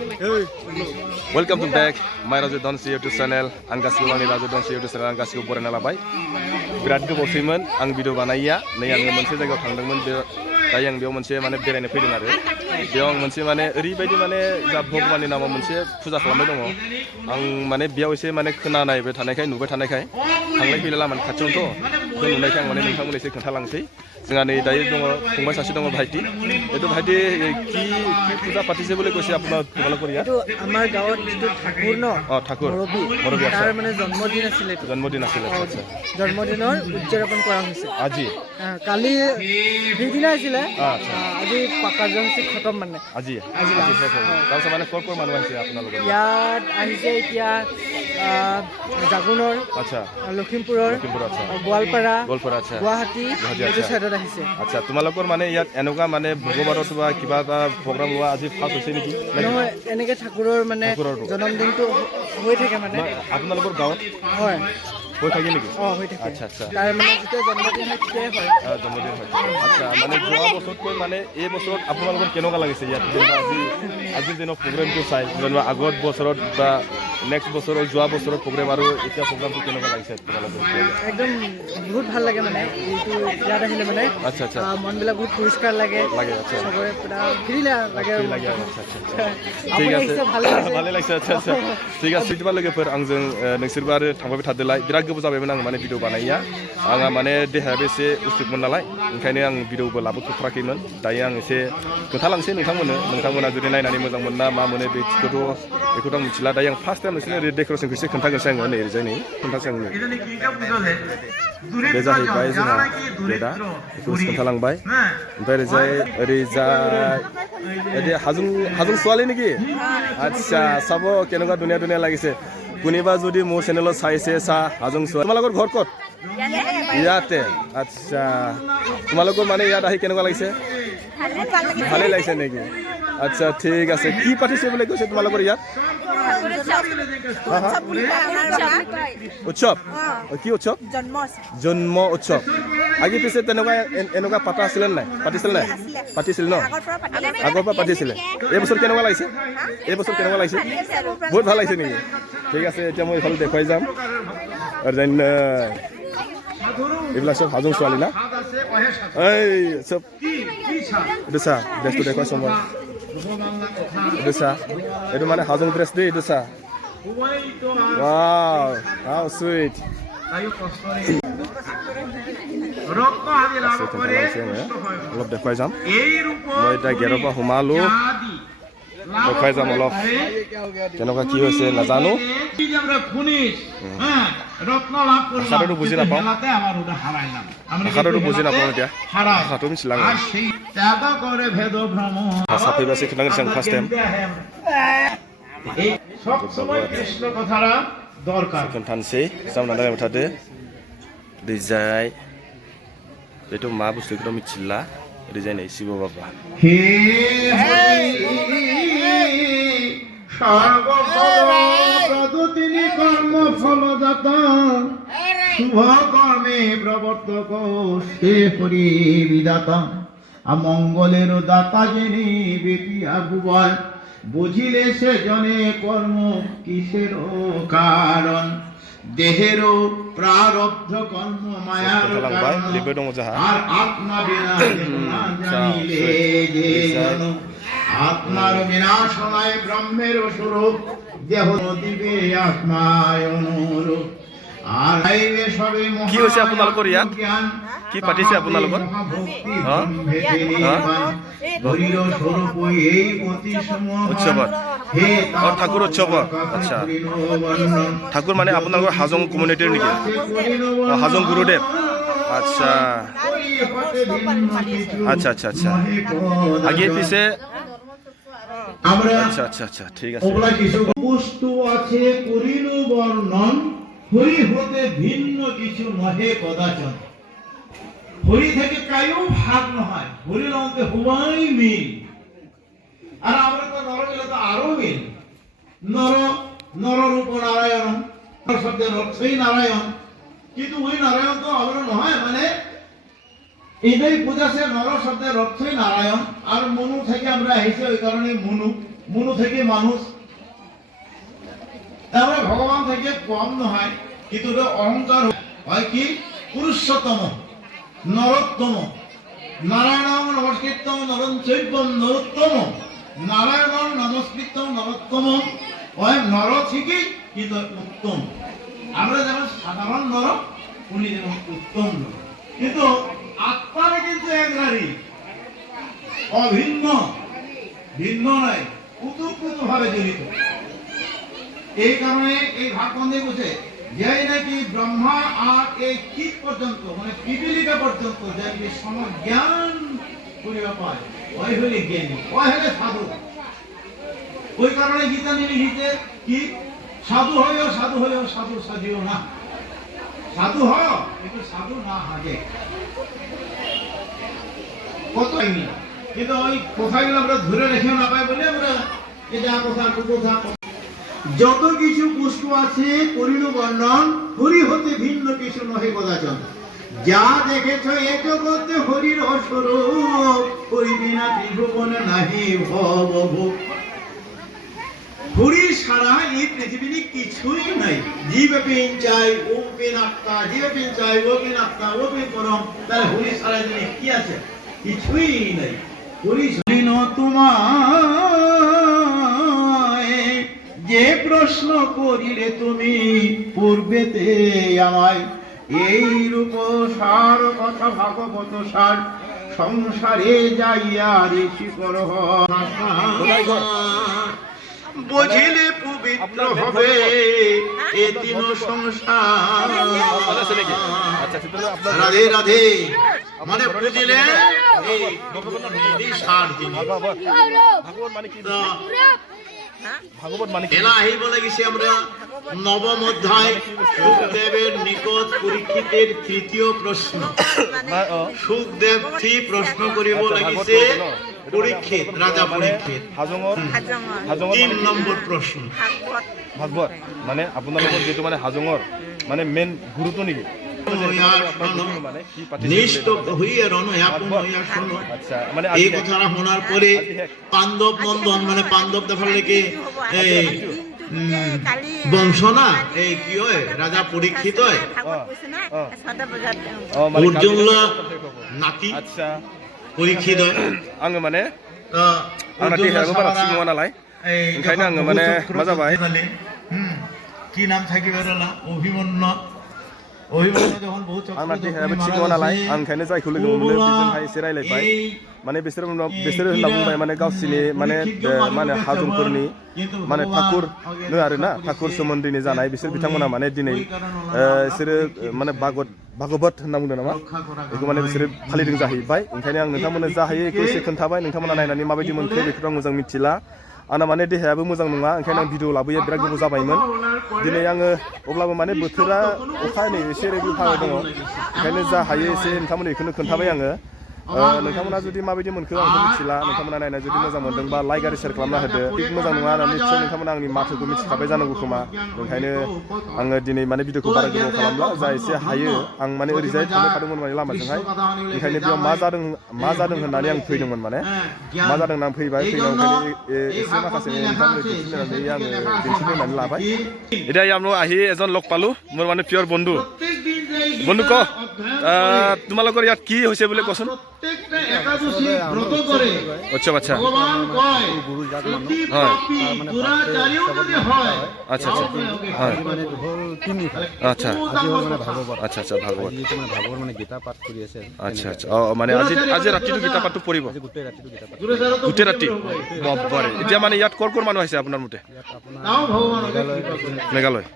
Welcome to back my Raju Donsi YouTube channel. Ang gaसिबो आंनि Raju Donsi YouTube channel आं गासिबो बरायना लाबाय. बिराद गोबावसैमोन आं भिडिअ बानायिया. नै आं मोनसे जायगायाव थांदोंमोन. दायो आं बेयाव मोनसे माने बेरायनो फैदों आरो. बेयाव आं मोनसे माने ओरैबायदि माने जा भगबाननि नामाव मोनसे फुजा खालामबाय दङ. आं माने बेयाव एसे माने खोनानायबाय थानायखाय नुबाय थानायखाय थांलाय फैलाय लामानि खाथियावनोथ' बेखौ नुनायखाय आं माने नोंथांमोननो एसे खोन्थालांसै. जोंहा नै दायो दङ फंबाय सासे दङ भाइटी. এইটো ভাইটি কি পূজা পাতিছে বুলি কৈছে আপোনালোকৰ ইয়াত? এইটো আমাৰ গাঁৱত যিটো ঠাকুৰ ন ঠাকুৰ মৰবী তাৰ মানে জন্মদিন আছিলে। আচ্ছা জন্মদিনৰ উদযাপন কৰা হৈছে আজি। কালি সেইদিনা আছিলে, আজি কাৰ্যসূচী খতম মানে আজি তাৰপিছত মানে ক'ৰ ক'ৰ মানুহ আহিছে আপোনালোকৰ ইয়াত? আহিছে এতিয়া জাগুনৰ, আচ্ছা লখিমপুৰৰ, গোৱালপাৰা, আচ্ছা গুৱাহাটী এইটো চাইডত আহিছে। আচ্ছা, তোমালোকৰ মানে ইয়াত এনেকুৱা মানে ভগৱানত বা কিবা এটা প্ৰগ্ৰাম হোৱা আজি ফাৰ্ষ্ট হৈছে নেকি? নহয়, এনেকে ঠাকুৰৰ মানে জন্মদিনটো হৈ থাকে মানে আপোনালোকৰ গাঁৱত হয় হৈ থাকে নেকি? হৈ থাকে। আচ্ছা আচ্ছা, তাৰ মানে যেতিয়া জন্মদিন হয় তেতিয়াই হয়। জন্মদিন হয়। আচ্ছা, মানে যোৱা বছৰতকৈ মানে এই বছৰত আপোনালোকৰ কেনেকুৱা লাগিছে ইয়াত? আজিৰ দিনৰ প্ৰগ্ৰেমটো চাই যেনিবা আগত বছৰত বা নেক্সট বছৰত যোৱা বছৰৰ প্ৰগ্ৰেম আৰু এতিয়া প্ৰগ্ৰামটো কেনেকুৱা লাগিছে তোমালোকৰ? একদম বহুত ভাল লাগে মানে এইটো ইয়াত আহিলে মানে। আচ্ছা আচ্ছা, মনবিলাক বহুত পৰিষ্কাৰ লাগে। আচ্ছা চবৰে পুৰা ফ্ৰী লাগে। আচ্ছা ঠিক আছে, ভালে লাগিছে। আচ্ছা ঠিক আছে, बिदिबा लोगोफोर आंजों नोंसोरबो आरो थांबाय थादोलाय. बिराद गोबाव जाबायमोन आं माने भिडिअ बानायिया. आंहा माने देहायाबो एसे उसुखमोन नालाय ओंखायनो आं भिडिअबो लाबोथ'थाराखैमोन. दायो आं एसे खोन्थालांसै नोंथांमोना जुदि नायनानै मोजां मोना मा मोनो बेखौथ' आं मिथिला. दायो आं फार्स्ट टाइम नोंसोरनो डेक'रेसनखौ एसे खोन्थागोनसै आङो. नै ओरैजाय नै खोन्थासै आङो. बे जाहैबाय जोंहा गेटआ, बेखौ खोन्थालांबाय. ओमफ्राय ओरैजाय हाजों ছোৱালী নেকি? আচ্ছা, চাব কেনেকুৱা ধুনীয়া লাগিছে. কোনোবা যদি মোৰ চেনেলত চাইছে হাজং ছোৱালী. তোমালোকৰ ঘৰ ক'ত? ইয়াতে। আচ্ছা, তোমালোকৰ মানে ইয়াত আহি কেনেকুৱা লাগিছে? ভালে লাগিছে নেকি? আচ্ছা ঠিক আছে, কি পাতিছে বুলি কৈছে তোমালোকৰ ইয়াত? উৎসৱ? কি উৎসৱ? জন্ম উৎসৱ। আগে পিছে তেনেকুৱা এনেকুৱা পাতা আছিলে নাই? পাতিছিল ন? আগৰ পৰা পাতিছিলে। এই বছৰ কেনেকুৱা লাগিছে? বহুত ভাল লাগিছে নেকি? ঠিক আছে, এতিয়া মই এইফালে দেখুৱাই যাম. এইবিলাক চব হাজং ছোৱালী না? এই চব এইটো চা, ড্ৰেছটো দেখুৱাইছো মই. এইটো চা, এইটো মানে হাজং ড্ৰেছ দেই. এইটো চা, ৱাও হাউ সুইট. অলপ দেখুৱাই যাম. মই এতিয়া গেটৰ পৰা সোমালো, দেখুৱাই যাম অলপ কেনেকুৱা কি হৈছে নাজানো. ভাষাটোতো বুজি নাপাওঁ এতিয়া. ভাষাটো মিছিলাঙ ভাষা ফেবাছে खोनागासिनो आं फार्स्ट टाइम. खोन्थानोसै जामना नायबाय थादो. ओरैजाय बेथ' मा बुस्थु बेखौथ' मिथिला. ओरैजाय नै शिव बाबा. তিনি কর্ম ফলদাতা শুভ কর্মে প্রবর্তক সে হরি বিদাতা আমঙ্গলের দাতা জেনে বেটি আগুয়ার বুঝিলে সে জনে কর্ম কিসের কারণ দেহের প্রারব্ধ কর্ম মায়ার কারণ আর আত্মা বিনা জানিলে যে আত্মার বিনাশ নয় ব্রহ্মের স্বরূপ দেহ দিবে আত্মায় অনুরূপ. আর আইবে সবে কি হৈছে আপোনালোকৰ ইয়াত? কি পাতিছে আপোনালোকৰ? উৎসৱত? ঠাকুৰ উৎসৱত? আচ্ছা, ঠাকুৰ মানে আপোনালোকৰ হাজং কমিউনিটিৰ নেকি? হাজং গুৰুদেৱ? আচ্ছা আগে পিছে আচ্ছা ঠিক আছে. কিছু বস্তু আছে করিল বর্ণন হরি হতে ভিন্ন কিছু নহে কদাচন. হরি থেকে কায়ও ভাগ নহয়, হরির অঙ্কে হুমাই মিল. আর আমরা তো নর মিলে তো আরো মিল. নররূপ নারায়ণ শব্দের অর্থই নারায়ণ, কিন্তু ওই নারায়ণ তো আমরা নহয়. মানে এটাই বোঝাছে নর শব্দের অর্থই নারায়ণ. আর মনু থেকে আমরা আহিছে ওই কারণে মনু. মনু থেকে মানুষ, তারপরে ভগবান থেকে কম নহয়, কিন্তু অহংকার হয় কি পুরুষোত্তম নরোত্তম, নারায়ণ নমস্কৃতম নরং চৈবম নরোত্তম, নারায়ণ নমস্কৃতম নরোত্তম, ওই নর ঠিকই কিন্তু উত্তম। আমরা যেমন সাধারণ নর, উনি যেমন উত্তম নর, কিন্তু আত্মারে কিন্তু একধারী, অভিন্ন, ভিন্ন নয়, উতপ্রোতভাবে জড়িত। এই কারণে এই ভাগবন্ধে বসে যেই নাকি ব্রহ্মা আর এই কীট পর্যন্ত মানে পিপিলিকা পর্যন্ত যে সমজ্ঞান করিবা পায়, ওই হলে জ্ঞানী, ওই হলে সাধু। ওই কারণে গীতা নিয়ে লিখিতে কি সাধু হইও সাধু হইও সাধু সাজিও না, সাধু হ কিন্তু সাধু না হাগে। কত কিন্তু ওই কথাগুলো আমরা ধরে রেখেও না পাই বলে আমরা এটা কথা কথা যত কিছু পুষ্প আছে করিল বর্ণন, হরি হতে ভিন্ন কিছু নহে কদাচন। যা দেখেছ এ জগতে হরির অস্বরূপ, হরি বিনা ত্রিভুবনে নাহি ভব ভোগ। হরি ছাড়া এই পৃথিবীতে কিছুই নাই। জীব পিন চাই ও পিন আত্মা, জীব পিন চাই ও পিন আত্মা, ও পিন পরম। তাহলে হরি ছাড়া জিনিস কি আছে? কিছুই নাই। হরি তোমায় যে প্রশ্ন করিলে তুমি পূর্বেতে আমায়, এই রূপ সার কথা ভাগবত সার, সংসারে যাইয়া ঋষি করহ বুঝিলে পবিত্র হবে এ তিন সংসার। রাধে রাধে মানে বুঝিলে এই সার জিনিস। ভাগবত মানে কি? এলাহি বলে গেছি আমরা নবম অধ্যায় সুখদেবের নিকট পরীক্ষিতের তৃতীয় প্রশ্ন। সুখদেব প্রশ্ন করিব লাগিছে পরীক্ষিত, রাজা পরীক্ষিত। হাজঙৰ 3 নম্বৰ প্ৰশ্ন ভাগৱত মানে আপোনালোকৰ যেটো মানে হাজঙৰ মানে মেইন গুৰুটো নেকি? নিষ্ঠ হইয়া রণয়া পুনয়া শোনো। আচ্ছা মানে এই কথাটা শোনার পরে পাণ্ডব নন্দন মানে পাণ্ডব দেখার লেগে এই বংশ না এই কি হয় রাজা পরীক্ষিত হয় অর্জুন নাতি আচ্ছা পরীক্ষিত হয়। आङो माने आंना देहायाबो बारा थिग नङा नालाय ओंखायनो आङो माने मा जाबाय কি নাম থাকিবে রলা অভিমন্য। অভিমন্য যখন বহু आंना देहायाबो थिग नङा नालाय आं ओंखायनो जायखौ लोगो मोनो बेजोंहाय एसे रायलायबाय माने बिसोर होनना बुंबाय माने गावसिनि माने मा होनो हाजंफोरनि माने ठाकुर नो आरोना ठाकुर सोमोन्दोनि जानाय बिसोर बिथांमोना माने दिनै बिसोरो माने भागवत होनना बुंदों नामा बेखौ माने बिसोरो फालिदों जाहैबाय। ओंखायनो आं नोंथांमोननो जा हायो बेखौ एसे खोन्थाबाय। नोंथांमोना नायनानै माबायदि मोनखो बेखौथ' आं मोजां मिथिला। आंना माने देहायाबो मोजां नङा ओंखायनो आं भिडिअ लाबोयो बिराद गोबाव जाबायमोन। दिनै आङो अब्लाबो माने बोथोरा अखा नै एसे रेगुल हाबाय दङ ओंखायनो जा हायो एसे नोंथांमोननो बेखौनो खोन्थाबाय आङो। नोंथांमोना जुदि माबायदि मोनखो आंथ' मिथिला। नोंथांमोना नायना जुदि मोजां मोनदोंबा लाइक आरो शेयार खालामना होदो। थिग मोजां नङा होनना निस्सय नोंथांमोना आंनि माथोखौ मिथिखाबाय जानांगौ खोमा। ओंखायनो आङो दिनै माने भिडिअखौ बारा गोबाव खालामला जा एसे हायो आं माने ओरैजाय थांबाय थादोंमोन माने लामाजोंहाय ओंखायनो बेयाव मा जादों होननानै आं फैदोंमोन माने मा जादों होननानै फैबाय फैनायाव ओंखायनो एसे माखासे नोंथांमोननो दिन्थिनानै आङो दिन्थिनो होननानै लाबाय। এতিয়া মই আহি এজন লগ পালো মোৰ মানে পিয়ৰ বন্ধু। বন্ধু ক তোমালোকৰ ইয়াত কি হৈছে বুলি কচোন। আচ্ছা আচ্ছা হয় আচ্ছা আচ্ছা হয় আচ্ছা আচ্ছা আচ্ছা ভাগৱত মানে গীতা পাঠ কৰি আছে। আচ্ছা আচ্ছা মানে আজি ৰাতিটো গীতা পাঠটো পৰিব গোটেই ৰাতি বাৰে। এতিয়া মানে ইয়াত কৰ কৰ মানুহ আহিছে আপোনাৰ মতে? মেঘালয়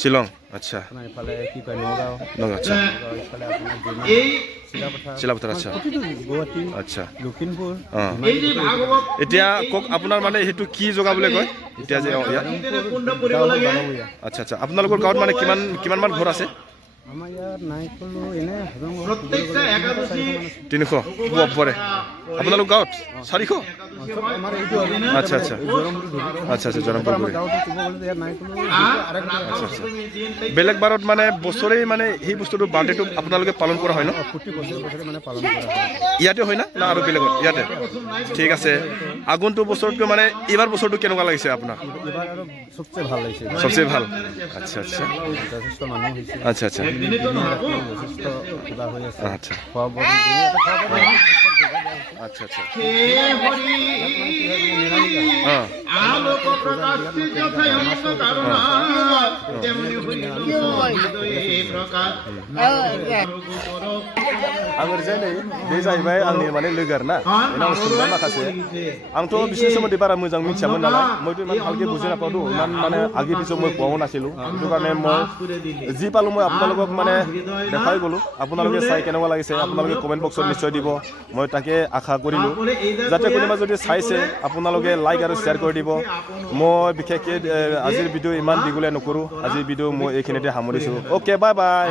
শ্বিলং আচ্ছা এইফালে কি কয় নগাঁও আচ্ছা এইফালে আপোনাৰ চিলাপথাৰ আচ্ছা গুৱাহাটী আচ্ছা লখিমপুৰ। এতিয়া কওক আপোনাৰ মানে সেইটো কি জগা বুলি কয় এতিয়া যে ইয়াত? আচ্ছা আচ্ছা আপোনালোকৰ গাঁৱত মানে কিমান মান ঘৰ আছে? আমাৰ ইয়াত নাৰিকল এনে প্ৰত্যেকটা একাদশী 300 পৰে আপোনালোক গাঁৱত 400 আমাৰ এইটো আচ্ছা আচ্ছা আচ্ছা আচ্ছা জনমপুৰ আমাৰ গাঁৱত ক'ব গ'লে ইয়াত নাৰিকল বেলেগ বাৰত মানে বছৰেই মানে সেই বস্তুটো বাৰ্থডেটো আপোনালোকে পালন কৰা হয় ন প্ৰতি বছৰে মানে পালন কৰা হয় ইয়াতে হয় না আৰু বেলেগত ইয়াতে ঠিক আছে আগন্তুক বছৰটো মানে এইবাৰ বছৰটো কেনেকুৱা লাগিছে আপোনাৰ এইবাৰ আৰু চবচে ভাল লাগিছে সবচেয়ে ভাল আচ্ছা আচ্ছা যথেষ্ট মানুহ হৈছে আচ্ছা আচ্ছা যথেষ্ট কিবা হৈ আছে আচ্ছা খোৱা বোৱা আচ্ছা আচ্ছা হে হৰি অঁ আলোক প্ৰকাশ যথাই অনন্ত কারণা তেমনি হৃদয়ে প্রকাশ आं ओरैजाय नै बे जाहैबाय आंनि माने लोगो आरोना बेनाव सोंबाय माखासे आंथ' बिसोरनि सोमोन्दै बारा मोजां मिथियामोन नालाय মইতো ইমান ভালকৈ বুজি নাপাওঁ ইমান মানে আগে পিছত মই পোৱাও নাছিলোঁ সেইটো কাৰণে মই যি পালোঁ মই আপোনালোকক মানে দেখাই গ'লোঁ আপোনালোকে চাই কেনেকুৱা লাগিছে আপোনালোকে কমেণ্ট বক্সত নিশ্চয় দিব মই তাকে আশা কৰিলোঁ যাতে কোনোবা যদি চাইছে আপোনালোকে লাইক আৰু শ্বেয়াৰ কৰি দিব মই বিশেষকৈ আজিৰ ভিডিঅ' ইমান দীঘলীয়া নকৰোঁ আজিৰ ভিডিঅ' মই এইখিনিতে সামৰিছোঁ অ'কে বাই বাই